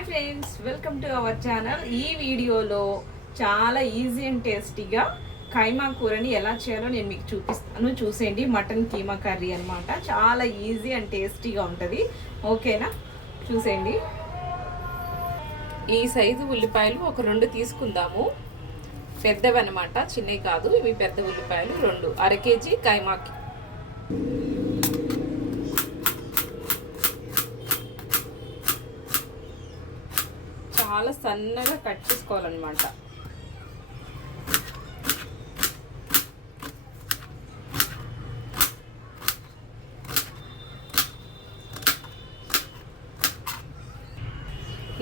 Hi friends welcome to our channel. ఈ వీడియోలో చాలా ఈజీ అండ్ టేస్టీగా కైమా కూరని ఎలా చేయాలో నేను మీకు చూపిస్తాను. చూసేయండి మటన్ కీమా కర్రీ అనమాట చాలా ఈజీ అండ్ టేస్టీగా ఉంటుంది. ఓకేనా? చూసేయండి. ఈ సైజు ఉల్లిపాయలు ఒక రెండు తీసుకుందాము. పెద్దవి అనమాట చిన్నవి కాదు. ఇవి పెద్ద ఉల్లిపాయలు రెండు. అర కేజీ కైమాకి చాలా సన్నగా కట్ చేసుకోవాలన్నమాట.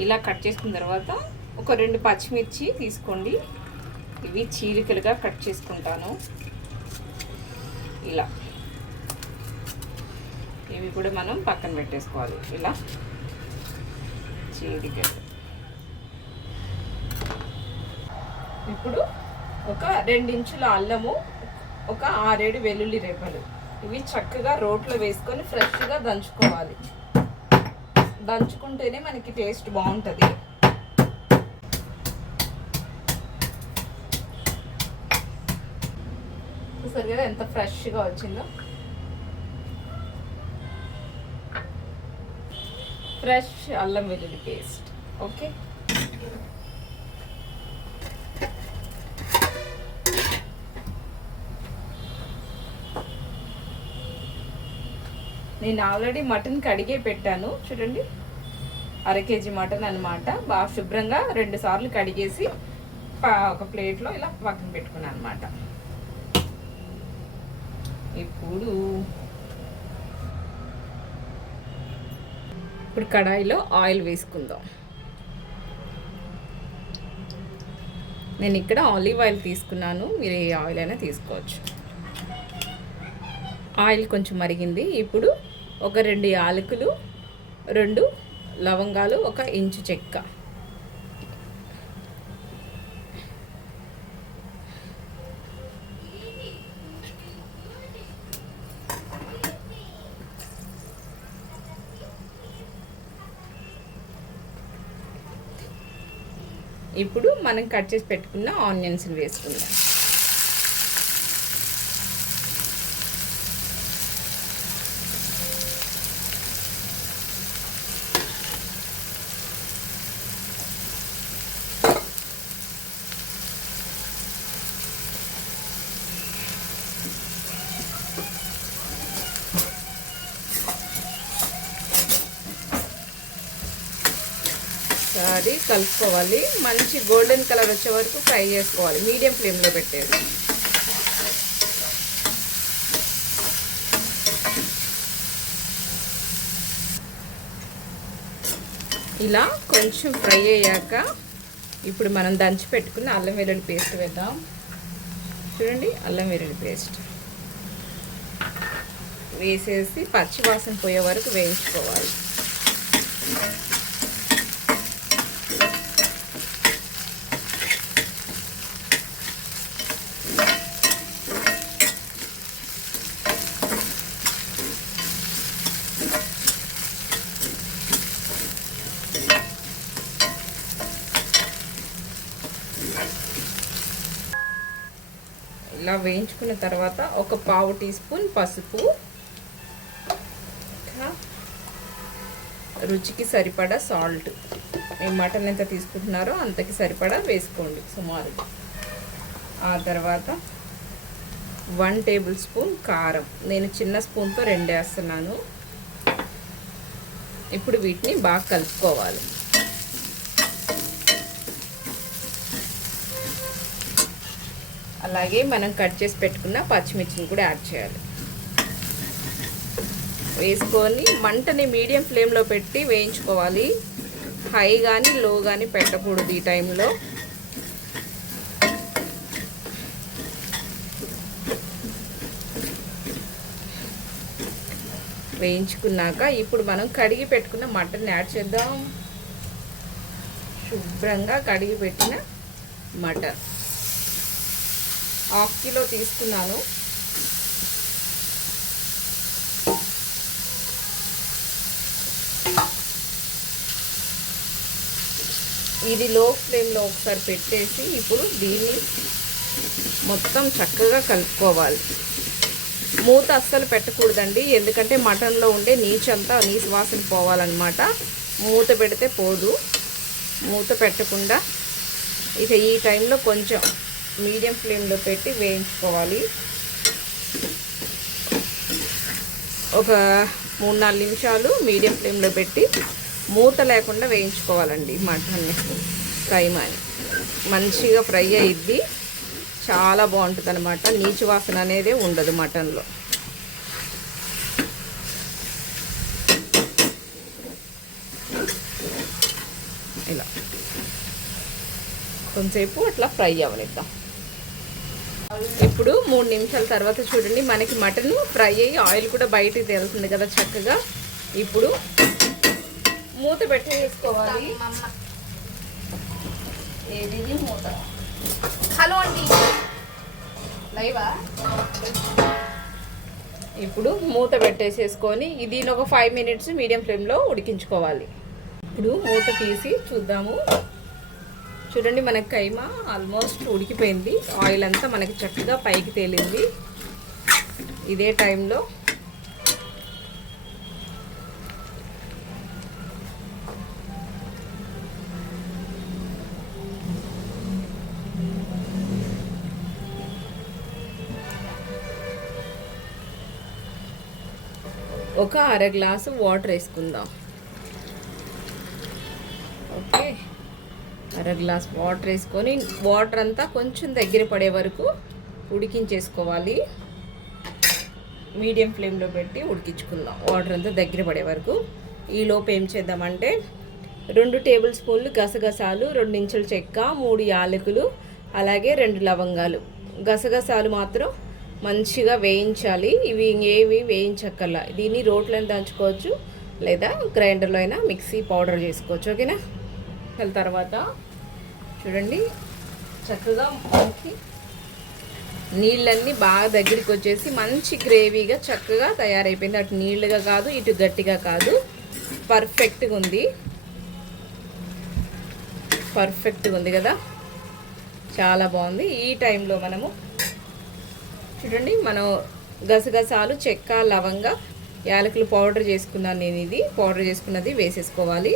ఇలా కట్ చేసుకున్న తర్వాత ఒక రెండు పచ్చిమిర్చి తీసుకోండి. ఇవి చీలికలుగా కట్ చేసుకుంటాను. ఇలా. ఇవి కూడా మనం పక్కన పెట్టేసుకోవాలి. ఇలా. చీలికలు. ఇప్పుడు ఒక రెండించుల అల్లము ఒక ఆరేడు వెల్లుల్లి రేపలు ఇవి చక్కగా రోట్లో వేసుకొని ఫ్రెష్గా దంచుకోవాలి. దంచుకుంటేనే మనకి టేస్ట్ బాగుంటుంది. చూసారు కదా ఎంత ఫ్రెష్గా వచ్చిందో? ఫ్రెష్ అల్లం వెల్లుల్లి పేస్ట్. ఓకే? నేను ఆల్రెడీ మటన్ కడిగే పెట్టాను. చూడండి. అర కేజీ మటన్ అనమాట బాగా శుభ్రంగా రెండు సార్లు కడిగేసి ఒక ప్లేట్లో ఇలా పక్కన పెట్టుకున్నాను అనమాట ఇప్పుడు ఇప్పుడు కడాయిలో ఆయిల్ వేసుకుందాం. నేను ఇక్కడ ఆలివ్ ఆయిల్ తీసుకున్నాను. మీరు ఏ ఆయిల్ అయినా తీసుకోవచ్చు. ఆయిల్ కొంచెం మరిగింది. ఇప్పుడు ఒక రెండు యాలకులు రెండు లవంగాలు ఒక ఇంచు చెక్క. ఇప్పుడు మనం కట్ చేసి పెట్టుకున్న ఆనియన్స్ని వేసుకుందాం. ఒకసారి కలుపుకోవాలి. మంచి గోల్డెన్ కలర్ వచ్చే వరకు ఫ్రై చేసుకోవాలి. మీడియం ఫ్లేమ్లో పెట్టేది. ఇలా కొంచెం ఫ్రై అయ్యాక ఇప్పుడు మనం దంచి పెట్టుకున్న అల్లం వెల్లుల్లి పేస్ట్ వేద్దాం. చూడండి అల్లం వెల్లుల్లి పేస్ట్. వేసేసి పచ్చివాసన పోయే వరకు వేయించుకోవాలి. ఇలా వేయించుకున్న తర్వాత ఒక పావు టీ స్పూన్ పసుపు. రుచికి సరిపడా సాల్ట్. మీ మటన్ ఎంత తీసుకుంటున్నారో అంతకి సరిపడా వేసుకోండి సుమారు. ఆ తర్వాత వన్ టేబుల్ స్పూన్ కారం. నేను చిన్న స్పూన్తో రెండేస్తున్నాను. ఇప్పుడు వీటిని బాగా కలుపుకోవాలి. అలాగే మనం కట్ చేసి పెట్టుకున్న పచ్చిమిర్చిని కూడా యాడ్ చేయాలి. వేసుకొని మంటని మీడియం ఫ్లేమ్లో పెట్టి వేయించుకోవాలి. హై కానీ లో కానీ పెట్టకూడదు ఈ టైంలో. వేయించుకున్నాక ఇప్పుడు మనం కడిగి పెట్టుకున్న మటన్ యాడ్ చేద్దాం. శుభ్రంగా కడిగి పెట్టిన మటన్. హాఫ్ కిలో తీసుకున్నాను. ఇది లో ఫ్లేమ్లో ఒకసారి పెట్టేసి ఇప్పుడు దీన్ని మొత్తం చక్కగా కలుపుకోవాలి. మూత అస్సలు పెట్టకూడదండి ఎందుకంటే మటన్లో ఉండే నీచంతా నీచు వాసన పోవాలన్నమాట. మూత పెడితే పోదు. మూత పెట్టకుండా ఇక ఈ టైంలో కొంచెం మీడియం ఫ్లేమ్లో పెట్టి వేయించుకోవాలి. ఒక మూడు నాలుగు నిమిషాలు మీడియం ఫ్లేమ్లో పెట్టి మూత లేకుండా వేయించుకోవాలండి మటన్ని కైమాని మంచిగా ఫ్రై అయ్యిద్ది చాలా బాగుంటుంది అనమాట నీచు వాసన అనేది ఉండదు మటన్లో. ఇలా. కొంతసేపు అట్లా ఫ్రై అవనిద్దాం ఇప్పుడు మూడు నిమిషాల తర్వాత చూడండి మనకి మటన్ ఫ్రై అయ్యి ఆయిల్ కూడా బయటికి తేలుతుంది కదా చక్కగా. ఇప్పుడు మూత పెట్టేసుకోవాలి. ఏది మూత? హలో అండి. లైవా? ఇప్పుడు మూత పెట్టేసేసుకొని దీని ఒక ఫైవ్ మినిట్స్ మీడియం ఫ్లేమ్లో ఉడికించుకోవాలి. ఇప్పుడు మూత తీసి చూద్దాము. చూడండి మనకి కైమా ఆల్మోస్ట్ ఉడికిపోయింది. ఆయిల్ అంతా మనకి చక్కగా పైకి తేలింది. ఇదే టైంలో ఒక అర గ్లాసు వాటర్ వేసుకుందాం. అర గ్లాస్ వాటర్ వేసుకొని వాటర్ అంతా కొంచెం దగ్గర పడే వరకు ఉడికించేసుకోవాలి. మీడియం ఫ్లేమ్లో పెట్టి ఉడికించుకుందాం. వాటర్ అంతా దగ్గర పడే వరకు. ఈలోపు ఏం చేద్దామంటే రెండు టేబుల్ స్పూన్లు గసగసాలు రెండు ఇంచుల చెక్క మూడు యాలకులు అలాగే రెండు లవంగాలు. గసగసాలు మాత్రం మంచిగా వేయించాలి. ఇవి ఇంకేవి వేయించక్కర్లా. దీన్ని రోట్లను దంచుకోవచ్చు లేదా గ్రైండర్లో అయినా మిక్సీ పౌడర్ చేసుకోవచ్చు. ఓకేనా? తర్వాత చూడండి. చక్కగా మనకి నీళ్ళన్నీ బాగా దగ్గరికి వచ్చేసి మంచి గ్రేవీగా చక్కగా తయారైపోయింది. అటు నీళ్ళుగా కాదు ఇటు గట్టిగా కాదు. పర్ఫెక్ట్గా ఉంది. పర్ఫెక్ట్గా ఉంది కదా? చాలా బాగుంది. ఈ టైంలో మనము చూడండి మనం గసగసాలు చెక్క లవంగా యాలకులు పౌడర్ చేసుకున్నాను నేను ఇది. పౌడర్ చేసుకున్నది వేసేసుకోవాలి.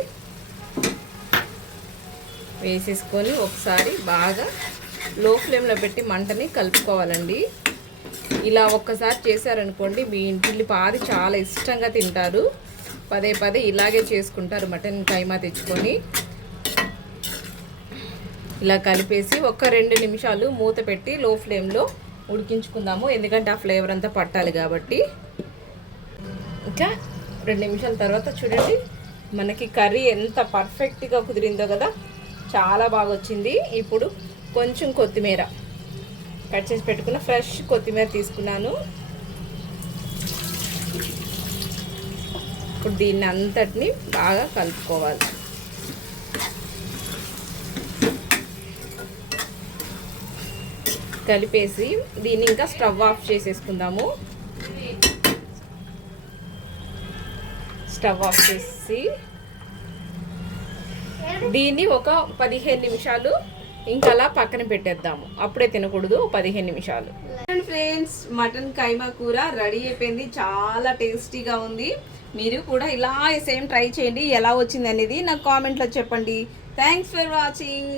వేసేసుకొని ఒకసారి బాగా లో ఫ్లేమ్లో పెట్టి మంటని కలుపుకోవాలండి. ఇలా ఒక్కసారి చేశారనుకోండి మీ ఇంటిల్లి పాది చాలా ఇష్టంగా తింటారు. పదే పదే ఇలాగే చేసుకుంటారు మటన్ కైమా తెచ్చుకొని. ఇలా కలిపేసి ఒక రెండు నిమిషాలు మూత పెట్టి లో ఫ్లేమ్లో ఉడికించుకుందాము. ఎందుకంటే ఆ ఫ్లేవర్ అంతా పట్టాలి కాబట్టి. ఇంకా రెండు నిమిషాల తర్వాత చూడండి మనకి కర్రీ ఎంత పర్ఫెక్ట్గా కుదిరిందో కదా. చాలా బాగా వచ్చింది ఇప్పుడు కొంచెం కొత్తిమీర కట్ చేసి పెట్టుకున్న ఫ్రెష్ కొత్తిమీర తీసుకున్నాను. ఇప్పుడు దీన్ని అంతటిని బాగా కలుపుకోవాలి. కలిపేసి దీన్ని ఇంకా స్టవ్ ఆఫ్ చేసేసుకుందాము. స్టవ్ ఆఫ్ చేసి దీన్ని ఒక పదిహేను నిమిషాలు ఇంకా అలా పక్కన పెట్టేద్దాము. అప్పుడే తినకూడదు పదిహేను నిమిషాలు. ఫ్రెండ్స్ మటన్ కైమా కూర రెడీ అయిపోయింది. చాలా టేస్టీగా ఉంది. మీరు కూడా ఇలా సేమ్ ట్రై చేయండి. ఎలా వచ్చింది అనేది నాకు కామెంట్లో చెప్పండి. Thanks for watching